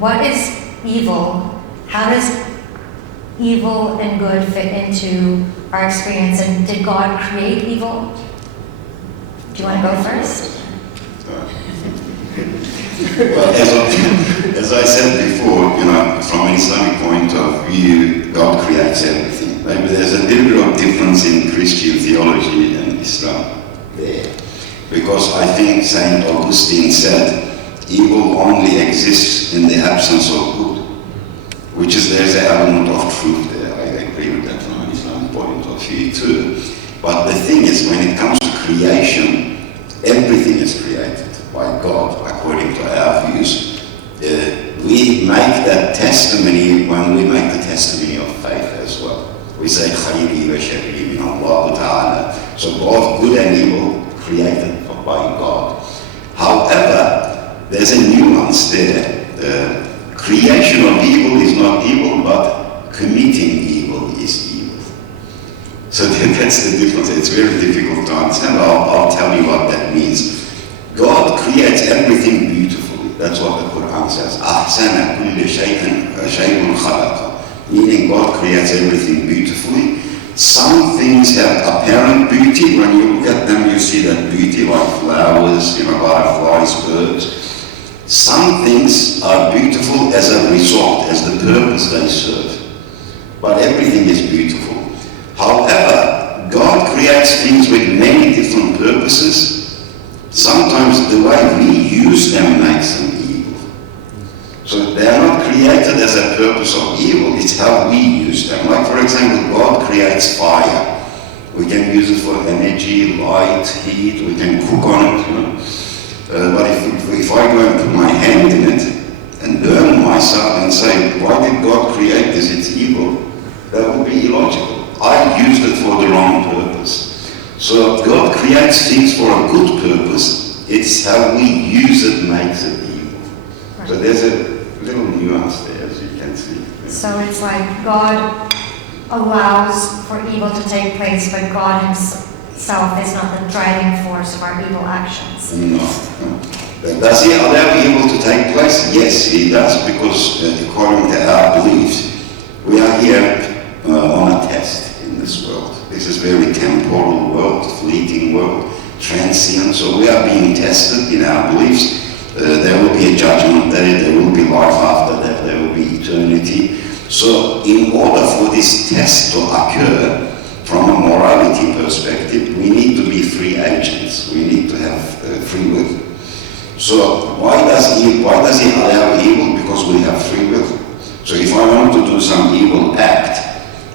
what is evil? How does evil and good fit into our experience? And did God create evil? Do you want to go first? Well, as I said before, from an Islamic point of view, God creates everything. Maybe there's a little bit of difference in Christian theology and Islam there. Because I think Saint Augustine said, evil only exists in the absence of good. Which is, there's an element of truth there. I agree with that from an Islamic point of view too. But the thing is, when it comes to creation, everything is created by God, according to our views. We make that testimony when we make the testimony of faith as well. We say, khayri wa sharri min Allah ta'ala. So both good and evil created by God. However, there's a nuance there. Creation of evil is not evil, but committing evil is evil. So that's the difference. It's very difficult to understand. I'll tell you what that means. God creates everything beautifully. That's what the Quran says. أَحْسَنَ كُلِّ شَيْءٍ خَلَقَ. Meaning God creates everything beautifully. Some things have apparent beauty. When you look at them, you see that beauty, like flowers, butterflies, birds. Some things are beautiful as a result, as the purpose they serve. But everything is beautiful. However, God creates things with many different purposes. Sometimes the way we use them makes them evil. So they are not created as a purpose of evil, it's how we use them. Like, for example, God creates fire. We can use it for energy, light, heat, we can cook on it. But if I go and put my hand in it and burn myself and say, why did God create this? It's evil. That would be illogical. I used it for the wrong purpose. So God creates things for a good purpose. It's how we use it makes it evil. Right. So there's a little nuance there, as you can see. So it's like God allows for evil to take place, but God himself is not the driving force of our evil actions. No. Does he allow evil to take place? Yes, he does, because according to our beliefs, we are here on a test in this world. This is very temporal world, fleeting world, transient. So we are being tested in our beliefs. There will be a judgment day, there will be life after that, there will be eternity. So in order for this test to occur, from a morality perspective, we need to be free agents. We need to have free will. So why does he allow evil? Because we have free will. So if I want to do some evil act,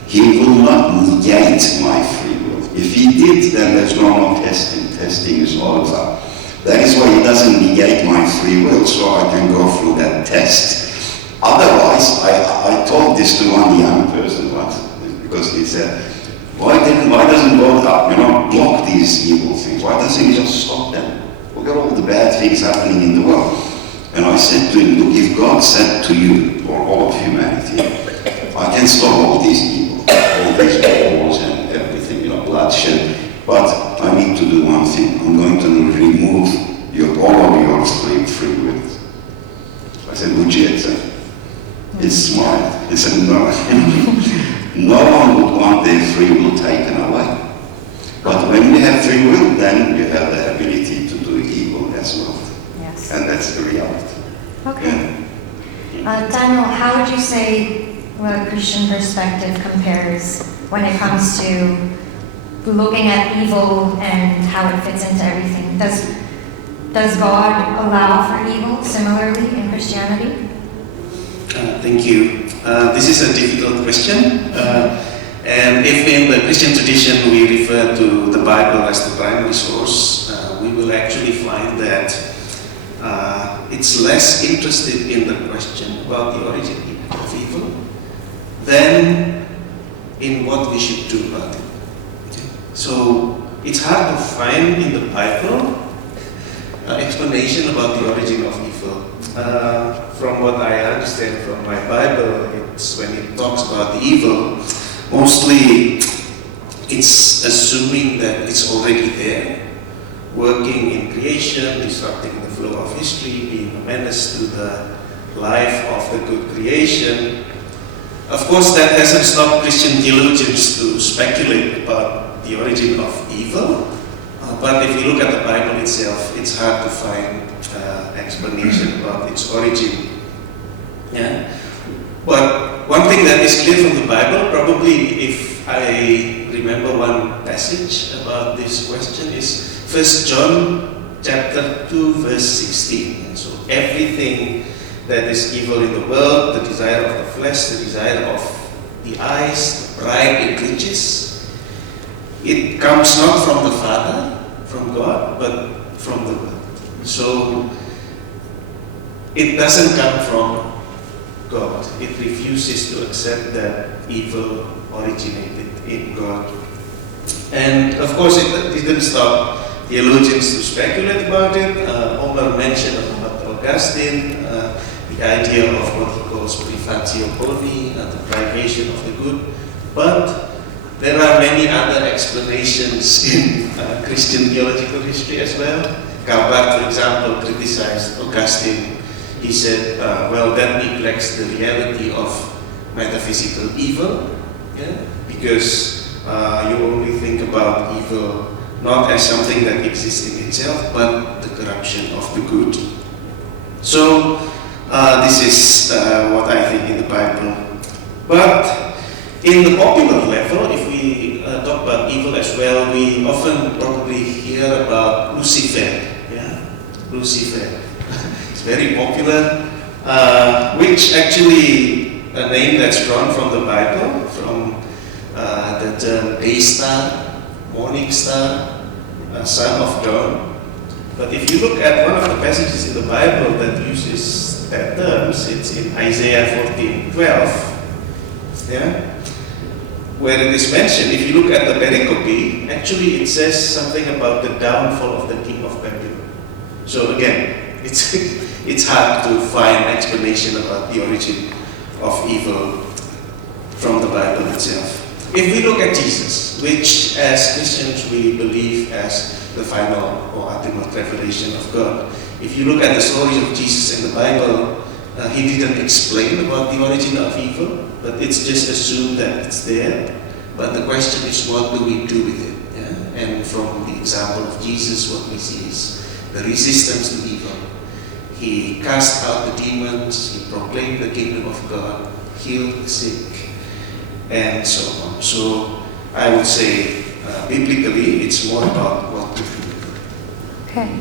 he will not negate my free will. If he did, then there's no more testing. Testing is over. That is why he doesn't negate my free will, so I can go through that test. Otherwise, I told this to one young person once, because he said, why doesn't God block these evil things? Why doesn't he just stop them? Look at all the bad things happening in the world. And I said to him, look, if God said to you, or all of humanity, I can stop all these evil, all these wars and everything, bloodshed, but I need to do one thing. I'm going to remove all of your free will. I said, would you accept? He smiled. He said, no. No one would want their free will taken away. But when you have free will, then you have the ability to do evil as well. Yes. And that's the reality. Okay. Yeah. Daniel, how would you say a Christian perspective compares when it comes to looking at evil and how it fits into everything? Does God allow for evil similarly in Christianity? Thank you. This is a difficult question. And if in the Christian tradition we refer to the Bible as the primary source, we will actually find that it's less interested in the question about the origin of evil than in what we should do about it. Okay. So it's hard to find in the Bible explanation about the origin of evil. From what I understand from my Bible, it's when it talks about the evil, mostly it's assuming that it's already there, working in creation, disrupting the flow of history, being a menace to the life of the good creation. Of course, that hasn't stopped Christian theologians to speculate about the origin of evil. But if you look at the Bible itself, it's hard to find explanation about its origin. Yeah? But one thing that is clear from the Bible, probably if I remember one passage about this question, is 1 John chapter 2 verse 16. And so everything that is evil in the world, the desire of the flesh, the desire of the eyes, the pride it reaches, it comes not from the Father, from God, but from the world. So it doesn't come from God. It refuses to accept that evil originated in God. And of course it didn't stop theologians to speculate about it. Omer mentioned about Augustine, the idea of what he calls privatio boni, the privation of the good. But there are many other explanations in Christian theological history as well. Karl Barth, for example, criticized Augustine. He said, well, that neglects the reality of metaphysical evil, yeah? Because you only think about evil not as something that exists in itself, but the corruption of the good. So, this is what I think in the Bible. But in the popular level, if we talk about evil as well, we often probably hear about Lucifer. Yeah? Lucifer. It's very popular, which actually a name that's drawn from the Bible, from the term day star, morning star, son of dawn. But if you look at one of the passages in the Bible that uses that terms, it's in Isaiah 14:12. Yeah? Where it is mentioned, if you look at the pericope, actually it says something about the downfall of the king of Babylon. So again, it's hard to find explanation about the origin of evil from the Bible itself. If we look at Jesus, which as Christians we believe as the final or ultimate revelation of God, if you look at the stories of Jesus in the Bible, he didn't explain about the origin of evil, but it's just assumed that it's there. But the question is, what do we do with it? Yeah? And from the example of Jesus, what we see is the resistance to evil. He cast out the demons, he proclaimed the kingdom of God, healed the sick, and so on. So I would say, biblically, it's more about what to do with it. Okay.